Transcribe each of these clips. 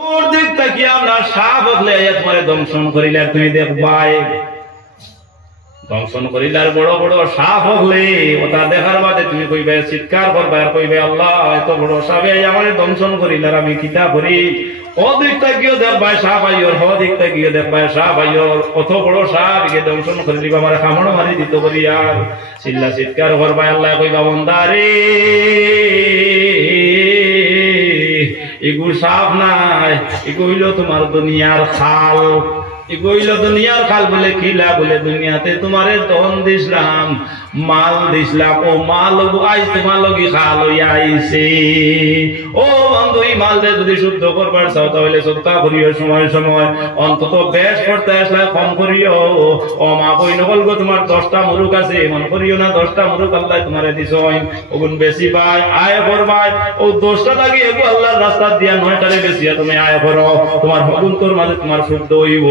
তোর দিক থেকে আমরা সাপ হলে একবারে দংশন করিলে তুমি দেখবাই দংশন করিলার বড় বড় সাপ হলে ওটা দেখার বাদে তুমি কইবে চিৎকার করবে আর কইবে আল্লাহ এত বড় সাপে আমার দংশন করিলার আমি কিতা করি ও দিকটা গিয়ে দেখবাই সাপ আইয়র হ দিকটা গিয়ে দেখবাই সাপ আইয়র কত বড় সাপ গিয়ে দংশন করে দিবা আমার খামড় মারি দিত করি আর চিল্লা চিৎকার করবাই আল্লাহ কইবা বন্দারে এগুলো সাপ নাই এগুলো হইল তোমার দুনিয়ার খাল এগুলো দুনিয়ার খাল বলে খিলা বলে দুনিয়াতে তোমারে ধন দিছিলাম মাল দিছিলাম ও মাল আইস তোমার লগি খাল হইয়া আইছে ও বন্ধু এই মালটা যদি শুদ্ধ করবার চাও তাহলে সদকা করিও সময় সময় অন্তত বেশ করতে আসলে কম করিও ও মা কই নকল গো তোমার 10টা মুরুক আছে মন করিও না 10টা মুরুক আল্লাহ তোমারে দিছ ওগুন বেশি পাই আয় করবাই ও 10টা লাগে এগো আল্লাহর রাস্তা দিয়া 9টারে বেশি তুমি আয় করো তোমার হুকুম তোর মাঝে তোমার শুদ্ধ হইব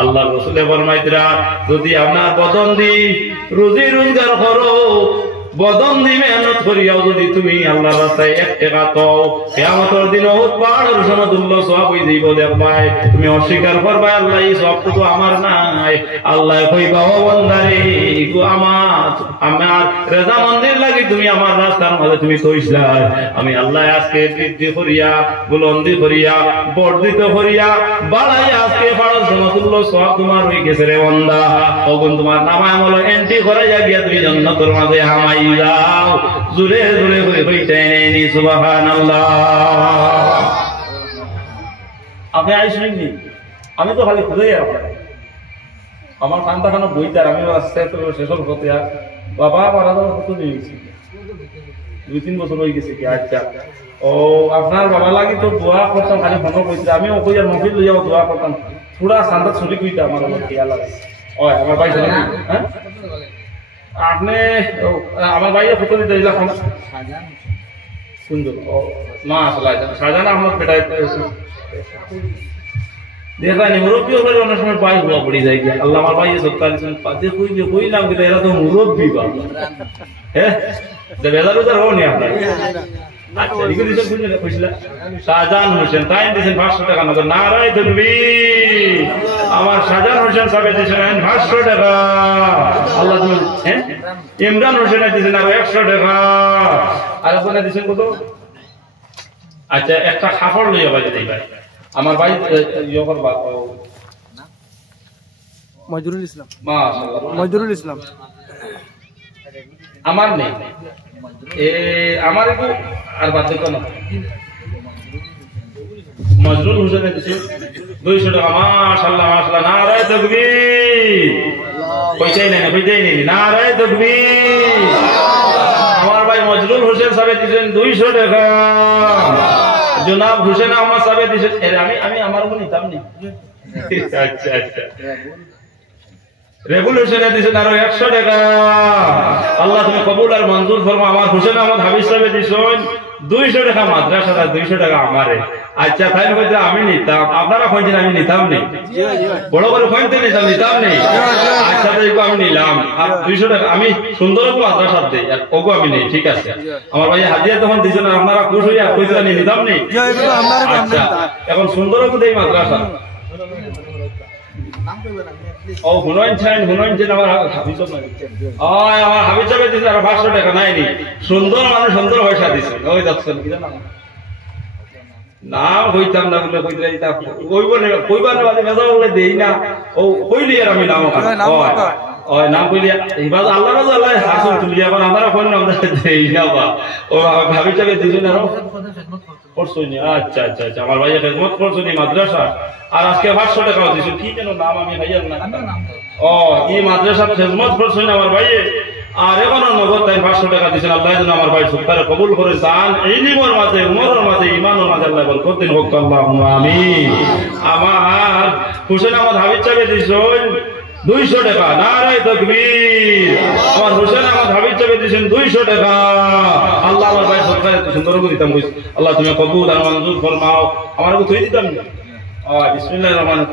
আল্লাহর রাসূল ফরমাইতরা যদি আপনার বদন দি রুজি রোজগার করো বদন দি মেহনত করিয়াও যদি তুমি আল্লাহর রাস্তায় 1 টাকা দাও কিয়ামতের দিন উহুদ পাহাড়ের সমতুল্য সওয়াব হই যাইব দেখবাই তুমি অস্বীকার করবা আল্লাহ এই সওয়াব তো আমার নাই আল্লাহ কইবা ও বান্দারে ইগো আমার রেজা মন্দির লাগি তুমি আমার রাস্তার মধ্যে তুমি কইছলা আমি আল্লাহ আজকে বৃদ্ধি করিয়া বুলন্দি করিয়া বর্ধিত করিয়া বাড়াই আজকে পাহাড়ের সমতুল্য সওয়াব তোমার হই গেছে রে বান্দা তখন তোমার নামে আমল এন্ট্রি করাইয়া গিয়া তুমি জান্নাতের মধ্যে হামাই যাও জুরে জুরে করে কইতে নেনি সুবহানাল্লাহ আপনি আইসেননি আমি তো খালি খুঁজেই আমার কান্তা খানো বইতার আমি শেষর হতে আর বাবা মারা যাওয়ার কত দিয়েছি 2-3 বছর হয়ে গেছে কি আচ্ছা ও আপনার বাবা লাগি তো দোয়া করতাম খালি মনে কইছে আমি ওই আর মফিল লইয়াও দোয়া করতাম পুরা সান্দা ছুটি কইতা আমার খেয়াল আছে ওই আমার ভাই জানেন হ্যাঁ আপনি আমার ভাইয়ের ফটো দিতে দিলাম সুন্দর ও মাশাআল্লাহ শাহজাহান আহমদ বেটা দেখা নি মুরব্বী হলে অনেক সময় পাই হুয়া পড়ে যায় গিয়া আল্লাহ আমার ভাইয়ের সত্তা দিয়েছেন পাতে কইলাম কিন্তু এরা তো মুরব্বী বা হ্যাঁ যে বেজার বেজার হও নি আপনার আচ্ছা এগুলো দিতে বুঝলে কইছিলা শাহজাহান হোসেন তাই দিয়েছেন 500 টাকা নগদ নারায়ে তাকবীর আমার শাহজাহান হোসেন সাহেব দিয়েছেন 500 টাকা আল্লাহ তুমি হ্যাঁ ইমরান হোসেন দিয়েছেন আর 100 টাকা আর কোনে দিয়েছেন কত আচ্ছা একটা খাফড় লইয়া বাজে দেই ভাই আমার ভাই ইয়ে করবা মজরুল ইসলাম মাশাআল্লাহ মজরুল ইসলাম আমার নেই এ আমার একটু আর বাদ দেখো না মজরুল হোসেন দিছে 200 টাকা মাশাআল্লাহ মাশাআল্লাহ নারায়ে তাকবীর কইতেই নেই নারায়ে তাকবীর আমার ভাই মজরুল হোসেন সাহেব দিছেন 200 টাকা জনাব হোসেন আহমদ সাহেব দিছেন আমি আমার উপর নিতাম নি আচ্ছা আচ্ছা রেভলিউশনে দিছেন আরো 100 টাকা আল্লাহ তুমি কবুল আর মঞ্জুর ফরমা আমার হোসেন আহমদ হাবিব সাহেব দিছেন 200 টাকা মাদ্রাসা 200 টাকা আমারে আচ্ছা তাই কইতে আমি নিতাম আপনারা কইছেন আমি নিতাম নি বড় বড় কইতে নিতাম নি আচ্ছা তাই আমি নিলাম আর 200 টাকা আমি সুন্দরবন মাদ্রাসা দেই আর ওগো আমি নেই ঠিক আছে আমার ভাই হাদিয়া তখন দিছেন আপনারা খুশি হইয়া কইতে নিতাম নি আচ্ছা এখন সুন্দরবন দেই মাদ্রাসা নাম কইবেন ও হুনাইন আমার হাবিব আমার হাবিব সাহেব দিছে আর 500 টাকা নাইনি সুন্দর মানুষ সুন্দর পয়সা দিছে ওই দেখছেন কি জানা নাম হইতাম না বলে কইতে যাইতা কইবার বাদে মেজা বলে দেই না ও কইলি আর আমি নাম ওই নাম কইলি ইবাদ আল্লাহ হাসন তুলিয়া আবার আমরা কোন নাম দেই না বা ও হাবিব সাহেব দিছে না করছনি আচ্ছা আচ্ছা আচ্ছা আমার ভাইয়া খেদমত করছনি মাদ্রাসা আর আজকে 500 টাকা দিছো কি যেন নাম আমি ভাইয়ার না ও এই মাদ্রাসা খেদমত করছনি আমার ভাইয়ে আর এখনো নগদ তাই 500 টাকা দিছেন আল্লাহ যেন আমার ভাই সত্তারে কবুল করে দান ইলমের মাঝে উমরের মাঝে ঈমানের মাঝে আল্লাহ বরকত দিন হোক আল্লাহুম্মা আমিন আমার হোসেন আহমদ হাবিব সাহেব দিছেন 200 টাকা নারায়ে তাকবীর আমার হোসেন আহমদ হাবিব সাহেব দিছেন 200 টাকা আল্লাহ আমার ভাই সত্তারে সুন্দর করে দিতাম আল্লাহ তুমি কবুল আর মঞ্জুর ফরমাও আমারে কই দিতাম বিসমিল্লাহির রহমানির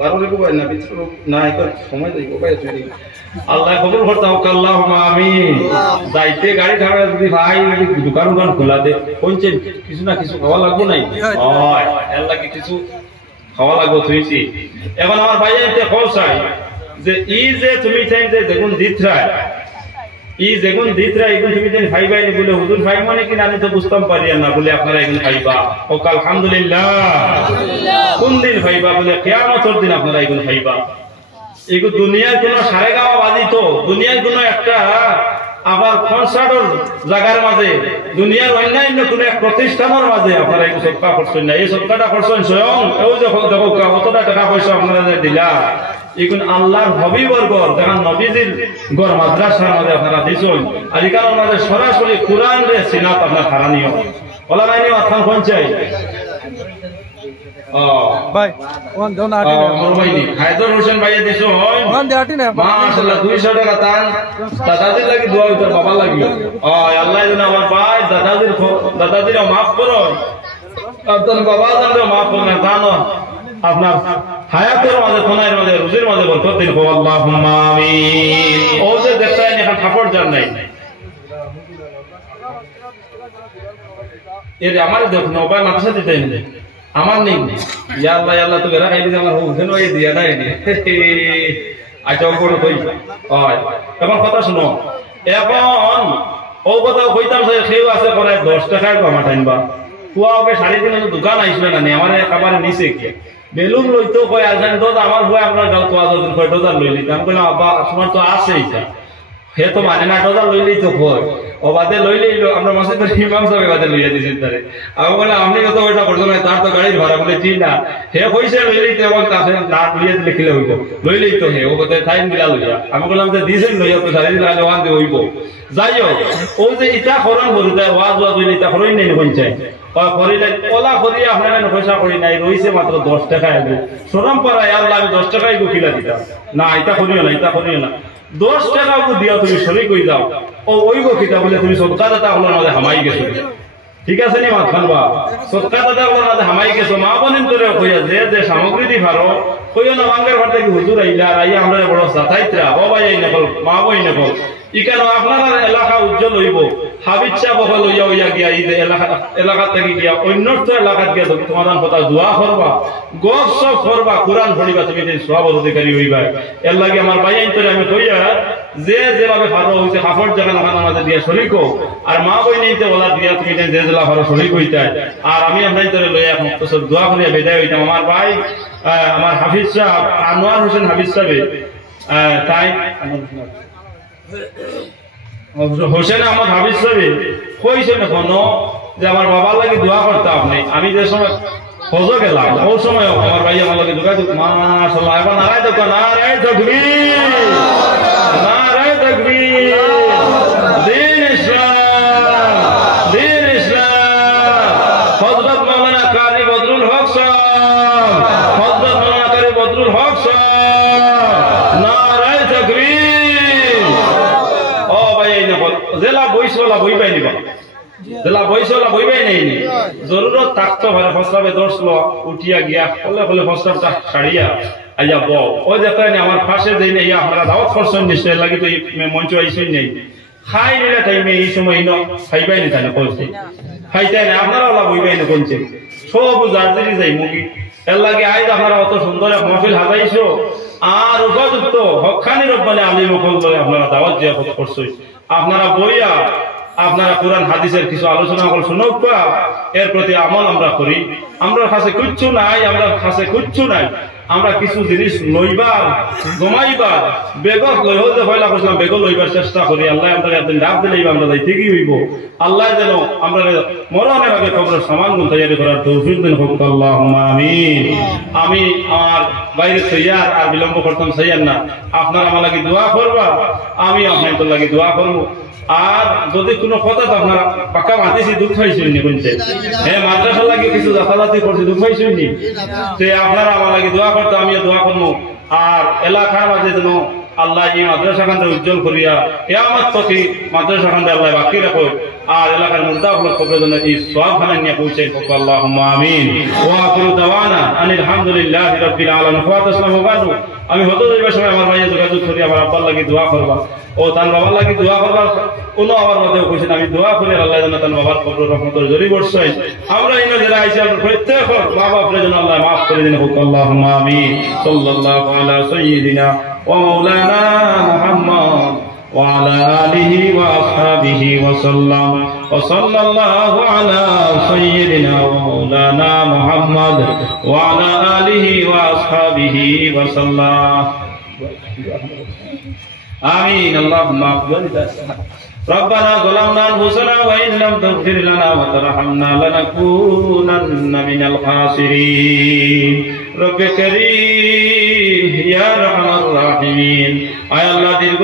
বারো রেখো ভাই না বিচ্ছু না এটা সময় দেবো ভাই চুরি আল্লাহ কবুল করতে হোক আল্লাহুম্মা আমিন যাইতে গাড়ি ঠাড়া যদি ভাই দোকান খোলা দে কোনছেন কিছু না কিছু খাওয়া লাগবো নাই হয় এর লাগে কিছু খাওয়া লাগবো তুইছি এখন আমার ভাই এতে খোঁজাই যে ই যে তুমি চাই যে দেখুন দিতরায় ই যেগুন দিতরা এগুন তুমি যেন ভাইবাই নি বলে হুজুর ভাই মানে কি আমি তো বুঝতাম পারি না বলে আপনারা এগুন ভাইবা ও আলহামদুলিল্লাহ কোন দিন ভাইবা বলে কিয়ামতের দিন আপনারা এগুন ভাইবা এগু দুনিয়ার কোন সারেগাঁও বাজি তো দুনিয়ার কোন একটা আবার কনসার্টের জায়গার মাঝে দুনিয়ার অন্যান্য কোন এক প্রতিষ্ঠানের মাঝে আপনারা এই সদকা করছেন না এই সদকাটা করছেন স্বয়ং এই যখন দেখো কতটা টাকা পয়সা আপনারা দিলা এখন আল্লাহর হাবিবের ঘর যেখান নবীজির ঘর মাদ্রাসার মাঝে আপনারা দিছেন আর এখানের মাঝে সরাসরি কোরআন রে সিনাত আপনার হারানিও বলা নাই নি আথান কোন চাই ভাই ওয়ান দাও না আটি না মোরবাইনি হায়দার হোসেন ভাইয়া দিছো হয় ওয়ান দে আটি না মাশাআল্লাহ 200 টাকা দান দাদাদের লাগি দোয়া হইতো বাবা লাগি আল্লাহ যেন আমার ভাই দাদাদের মাফ করো আপনার বাবা জানলে মাফ করবেন জানো আপনার হায়াতের মাঝে কোনার মাঝে রুজির মাঝে বরকত দিন আল্লাহুম্মা আমিন ও যে দেখতেন এখন কাপড় জান নাই এর আমার দেখুন ওবাই মাদ্রাসা দিতেন আমার নেই ইয়া আল্লাহ ইয়া আল্লাহ তো বেরা খাইলি আমার হুসেন ওই দিয়া নাই আচ্ছা কোন কই হয় এখন কথা শুনো এখন ও কথা কইতাম যে খেউ আছে পরে 10 টাকার কমা টাইমবা কুয়া ওকে 3.5 দোকান আইছিল না নি আমার খাবার নিচে কি বেলুন লইতো কই আজান তো আমার বই আমরা গাও তো আজ দিন কয় ডলার লই লিতাম কইলাম আব্বা তোমার তো আছে এটা হে তো মানে না ডলার লইলেই তো কই ও বাদে লইলেইলো আমরা মসজিদের ইমাম সাহেব বাদে লইয়া দিছেন তারে আমি বলে আপনি কত ওটা করছো না তার তো গাড়ির ভাড়া বলে জি না হে কইছে লইলেই তো এবং তাছে না লইয়া দিলে কিলে হইব লইলেই তো হে ও বলে টাইম দিলা লইয়া আমি বললাম যে দিছেন লইয়া তো সারি দিলা ওয়ান দে হইব যাইও ও যে ইটা খরণ করি দেয় ওয়াজ হইলে ইটা খরণ নেই কোন চাই করিলে ওলা করি আপনারা পয়সা করি নাই রইছে মাত্র 10 টাকা আইবো শরম পাড়ায় আল্লাহ আমি 10 টাকাই কিলা দিতাম না এটা করিও না এটা করিও না 10 টাকা দিয়া তুমি শরীক হই যাও ও ওই গো কিতা বলে তুমি সদকা দাতা হলোর মাঝে হামাই গেছো ঠিক আছে নি মাথান বা সদকা দাতা হলোর মাঝে হামাই গেছো মা বনেন করে কইয়া যে সামগ্রী দি ভারো কইও না বাঙ্গার ঘর থেকে হুজুর আইলা আইয়া আমরা বড় সাতাইত্রা বাবা এই নকল মা বই নকল ইকানো আপনার এলাকা উজ্জ্বল হইব হাবিব সাহেব বহল হইয়া হইয়া গিয়া এই এলাকা থেকে গিয়া অন্যত্র এলাকাত গিয়া তোমার কথা দোয়া করবা গপ সব করবা কোরআন পড়িবা তুমি সবার অধিকারী হইবা এর লাগে আমার ভাই আইন্তরে আমি কইয়া যে যেভাবে ভালো হইছে কাপড় জায়গা নাখানা মাঝে দিয়া শরীক আর মা বই নিতে বলা দিয়া তুমি যে জেলা ভালো শরীক হইতা আর আমি আপনার তোরে লইয়া মুক্তসর দোয়া করিয়া বিদায় হইতাম আমার ভাই আমার হাফিজ সাহেব আনোয়ার হোসেন হাফিজ সাহেব তাই হোসেন আহমদ হাফিজ সাহেব কইছেন এখনো যে আমার বাবার লাগে দোয়া করতে আপনি আমি যে সময় হজ গেলাম ওই সময় আমার ভাই আমার লাগে যোগাযোগ মাশাআল্লাহ এখন নারায় দেখো নারায় তাকবীর নারায় তাকবীর দিন ইসলাম হযরত মাওলানা কারি বদরুল হক সাহেব হযরত মাওলানা কারি বদরুল হক সাহেব নারায় তাকবীর ও ভাই এই নকল জেলা বইসলা বই পাই নিবা জেলা বইসলা বই পাই নেই জরুরত থাকতো ভালো ফসলাবে দর্শলো উঠিয়া গিয়া কলে কলে ফসলাটা ছাড়িয়া আইয়া বউ ওই দেখেন আমার পাশে দেই না ইয়া আপনারা দাওয়াত করছেন নিশ্চয় লাগি তো মঞ্চ আইছেন নেই খাই নিলে টাইমে এই সময় ইনো খাইবাই নি তাই না কইছে খাইতাই না আপনারা ওলা বইবাই না কোনছে সব জার্জি যাই মুগি এর লাগে আইজ আপনারা অত সুন্দর এক মাহফিল হাজাইছো আর উপযুক্ত হকখানি রব্বানি আলিম ওকল লয় আপনারা দাওয়াত দিয়া করছেন আপনারা বইয়া আপনারা কোরআন হাদিসের কিছু আলোচনা কল শুনুক এর প্রতি আমল আমরা করি আমরা কাছে কিচ্ছু নাই আমরা কিছু জিনিস লইবার জমাইবার বেগত লইও যে পয়লা করছিলাম বেগ লইবার চেষ্টা করি আল্লাহ আমরা একদিন ডাক দিলেই আমরা যাই ঠিকই হইব আল্লাহ যেন আমরা মরণের আগে কবরের সামান গুণ তৈরি করার তৌফিক দিন হোক আল্লাহুম্মা আমিন আমি আমার বাইরে তৈয়ার আর বিলম্ব করতাম সাইয়ার না আপনারা আমার লাগি দোয়া করবা আমি আপনাদের লাগি দোয়া করব আর যদি কোনো কথা তো আপনারা পাকা মাতিছি দুঃখ পাইছেন নি কোনছে হ্যাঁ মাদ্রাসা লাগে কিছু জাতাজাতি করছি দুঃখ পাইছেন নি তে আপনারা আমার লাগে দোয়া করতে আমি দোয়া করবো আর এলাকার মাঝে যেন আল্লাহ এই মাদ্রাসা খানটা উজ্জ্বল করিয়া কিয়ামত তক মাদ্রাসা খানটা আল্লাহ বাকি রাখো আর এলাকার মুর্দা হল কবরের জন্য এই সওয়াব খানা নিয়ে পৌঁছে আল্লাহুম্মা আমিন ওয়া আখিরু দাওয়ানা আলহামদুলিল্লাহি রাব্বিল আলামিন। আমি হতো যাইবার সময় আমার ভাইয়া যোগাযোগ করি আমার আব্বার লাগি দোয়া করবা ও তার বাবার লাগি দোয়া করবা। কোনো আমার মধ্যে কইছেন আমি দোয়া করি আল্লাহ যেন তার বাবার কবর রহমতের জরি বর্ষাই। আমরা ইনো যারা আইছি আমরা প্রত্যেক মা বাপের জন্য আল্লাহ মাফ করে দিন হোক আল্লাহুম্মা আমিন। সাল্লাল্লাহু আলা সাইয়্যিদিনা ওয়া মাওলানা মুহাম্মদ وعلى آله وأصحابه وسلم وصلى الله على سيدنا ومولانا محمد وعلى آله وأصحابه وسلم آمين اللهم اغفر لنا ربنا ظلمنا أنفسنا وإن لم تغفر لنا وترحمنا لنكونن من الخاسرين رب كريم يا أرحم الراحمين আয় আল্লাহ দীর্ঘ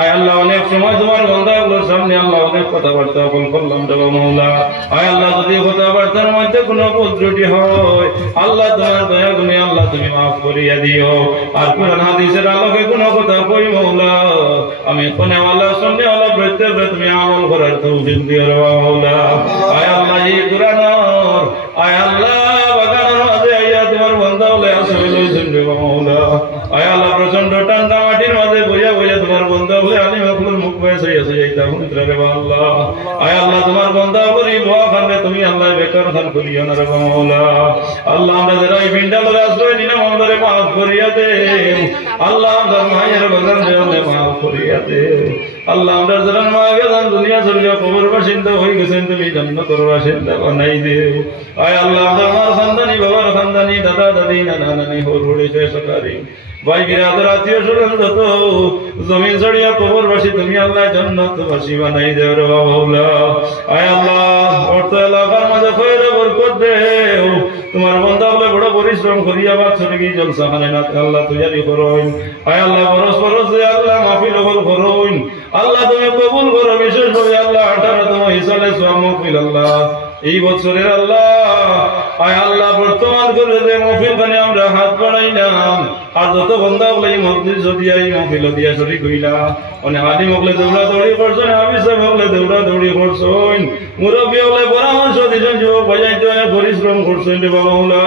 আয় আল্লাহ অনেক সময় তোমার বান্দাগুলোর সামনে আল্লাহ অনেক কথাবার্তা বললাম দেবো মৌলা। আয় আল্লাহ যদি কথাবার্তার মধ্যে কোনো ভুল ত্রুটি হয় আল্লাহ তোমার দয়া গুণে আল্লাহ তুমি মাফ করিয়া দিও। আর কোরআন হাদিসের আলোকে কোনো কথা কই মৌলা আমি কোনে আল্লাহ শুনলে আল্লাহ প্রত্যেক তুমি আমল করার তৌফিক দিও মৌলা। আয় আল্লাহ এই কোরআনের আয় আল্লাহ বাগানের মাঝে আইয়া তোমার বান্দা বলে আসলে শুনবে মৌলা। আয় আল্লাহ প্রচন্ড ঠান্ডা মাটির মাঝে বইয়া বইয়া তোমার বন্ধা বলে আমি আপনার মুখ বয়স হইয়াছে যাইতা হুন্ত্রা রে আল্লাহ। আয় আল্লাহ তোমার বন্ধা বলি দোয়া খানবে তুমি আল্লাহ বেকার খান করিও না রে মৌলা। আল্লাহ আমরা যারা এই পিন্ডালের আশ্রয় নিলাম আমাদের মাফ করিয়া দে আল্লাহ। আমাদের মায়ের বাগান দেওয়ালে মাফ করিয়া দে আল্লাহ। আমরা যারা মা গেলাম দুনিয়া চলিয়া কবর বাসিন্দা হয়ে গেছেন তুমি জান্নাতের বাসিন্দা বানাই দেও। আয় আল্লাহ আমার খানদানি বাবার খানদানি দাদা দাদি নানা নানি হোর হোড়ে সরকারি ভাই বিরাদর আত্মীয় স্বজন যত জমিন ছড়িয়া কবরবাসী তুমি আল্লাহ জান্নাতবাসী বানাই দেও রে মৌলা। আয় আল্লাহ অর্থ এলাকার মাঝে খয়রে বরকত দেও। তোমার বান্দা বলে বড় পরিশ্রম করিয়া বাদ চলে গিয়ে জলসা খানে না আল্লাহ তৈরি করুন। আয় আল্লাহ বরস বরস আল্লাহ মাহফিল করুন আল্লাহ তুমি কবুল করো বিশেষভাবে আল্লাহ 18তম হিসালে সোয়া মাহফিল আল্লাহ এই বছরের আল্লাহ। আয় আল্লাহ বর্তমান করে যে মাহফিল খানে আমরা হাত বাড়াইলাম আর যত বন্ধা বলে এই মসজিদ যদি এই মাহফিল দিয়া শরীক হইলা অনেক আদি মগলে দৌড়া দৌড়ি করছেন আবিসা মগলে দৌড়া দৌড়ি করছেন মুরব্বী হলে পরামর্শ দিচ্ছেন যুবক বাজাইতে পরিশ্রম করছেন রে বাবা।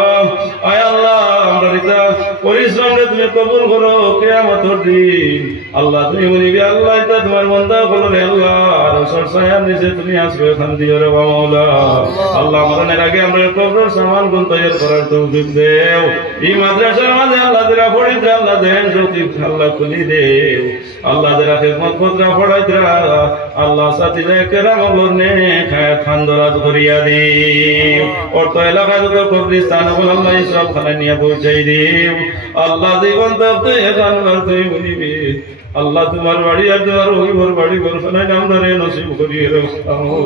আয় আল্লাহ আমরা এটা পরিশ্রমটা তুমি কবুল করো কিয়ামতের দিন আল্লাহ তুমি বলিবি আল্লাহ এটা তোমার বন্ধা বলো রে আল্লাহ আর সরসায়ার নিচে তুমি আশ্রয় খান দিও রে বাবা। আল্লাহ মরণের আগে আমরা কবরের সামান গুণ তৈরি করার তৌফিক দেও। এই মাদ্রাসার মাঝে আল্লাহ যারা পড়িতে আল্লাহ দেন জ্যোতি আল্লাহ খুলি দেও। আল্লাহ যারা খেদমত করতে পড়াইতরা আল্লাহ সাথী কেরাম নে খায় খান্দরাজ করিয়া দিও। অর্থ এলাকা যত কবরস্থান আল্লাহ সব খানা নিয়ে পৌঁছাই দিও। আল্লাহ জীবন তপ্ত এখানকার তুমি বলিবি আল্লাহ তোমার বাড়ি আর তোমার ওইভর বাড়ি ঘরখানায় আমরা রে নসিব করিয়ে রাখো।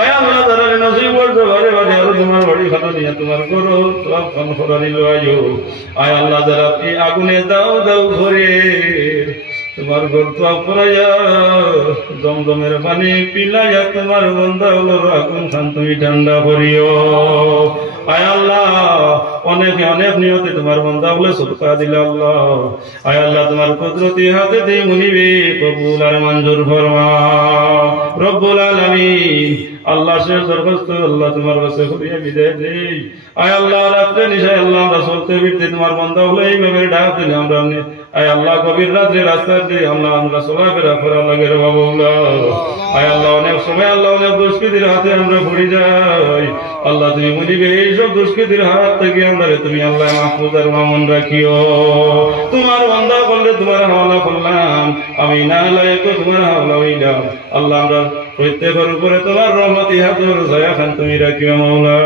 আয় আল্লাহ তারা রে নসিব করতে ঘরে বাড়ি আর তোমার বাড়ি খানা নিয়ে তোমার করো সব খান খরা নিল আয়ো। আয় আল্লাহ যারা এই আগুনে দাও দাও ঘরে তোমার ঘর তো পড়াইয়া জমজমের পানি পিলাইয়া তোমার বন্ধা হলো আগুন খান তুমি ঠান্ডা করিও। আয় আল্লাহ অনেকে অনেক নিয়তে তোমার বন্ধা বলে সদকা দিল আল্লাহ। আয় আল্লাহ তোমার কুদরতি হাতে দিয়ে মুনিবে কবুল আর মঞ্জুর ফরমা রব্বুল আলামিন। আল্লাহ সে দরখাস্ত আল্লাহ তোমার কাছে করিয়া বিদায় দেই। আয় আল্লাহ রাত্রে নিশায় আল্লাহ আমরা চলতে ফিরতে তোমার বন্ধা হলে এইভাবে ডাক দিলে আমরা আয় আল্লাহ গভীর রাত্রে রাস্তা দিয়ে আমরা চলাফেরা করা লাগে রে বাবা। আয় আল্লাহ অনেক সময় আল্লাহ অনেক দুষ্কৃতির হাতে আমরা পড়ে যাই আল্লাহ তুমি বলিবে এইসব দুষ্কৃতির হাত থেকে আমরা তুমি আল্লাহ মাহফুজ আর মামুন রাখিও। তোমার বন্ধা করলে তোমার হাওলা করলাম আমি না লায়ক তোমার হাওলা হইলাম আল্লাহ আমরা প্রত্যেকের উপরে তোমার রহমতি হাতের ছায়া খান তুমি রাখিও মাওলা।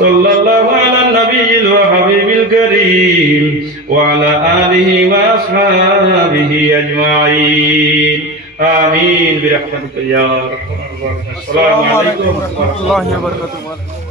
সাল্লাল্লাহু আলা নবিয়িল ওয়া হাবিবিল কারীম ওয়া আলা আলিহি ওয়া আসহাবিহি আজমাইন আমিন বিরহমাতিকা ইয়া আরহামার রাহিমিন। আসসালামু আলাইকুম ওয়া রাহমাতুল্লাহি ওয়া বারাকাতুহু।